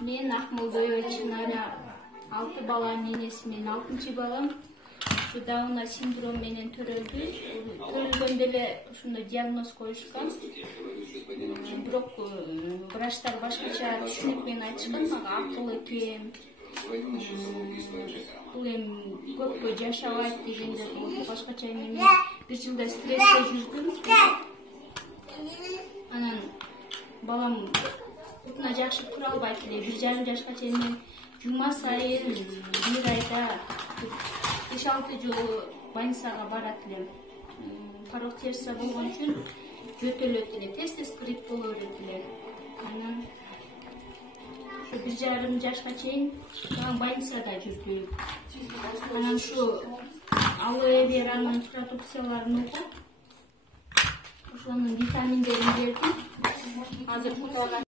Мен Акмолдой Чынара 6 баланын энесимин 6-балам Дауна синдром менен төрөлдү. Төрөлгөндө эле ушундай диагноз коюшкан. Бирок врачтар башкача түшүнүк менен айтышкан, мага акыл экен. Бул эми көпкө жашабайт дегендер башкача эми 1 жылда стрессте жүрдүм. Анан балам утуна жакшы тура албайт эле. 1,5 жашка чейин жума сайын бир айда 5-6 жолу больницага барат элем. Парок терса болгон үчүн жөтөлөт эле, тез грипп боло берет эле. Анан ушу 1,5 жашка чейин больницада жүрдүк. Анан ушу алоэ веранын продукцияларын окуп, ошонун витаминдерин бердим. Азыр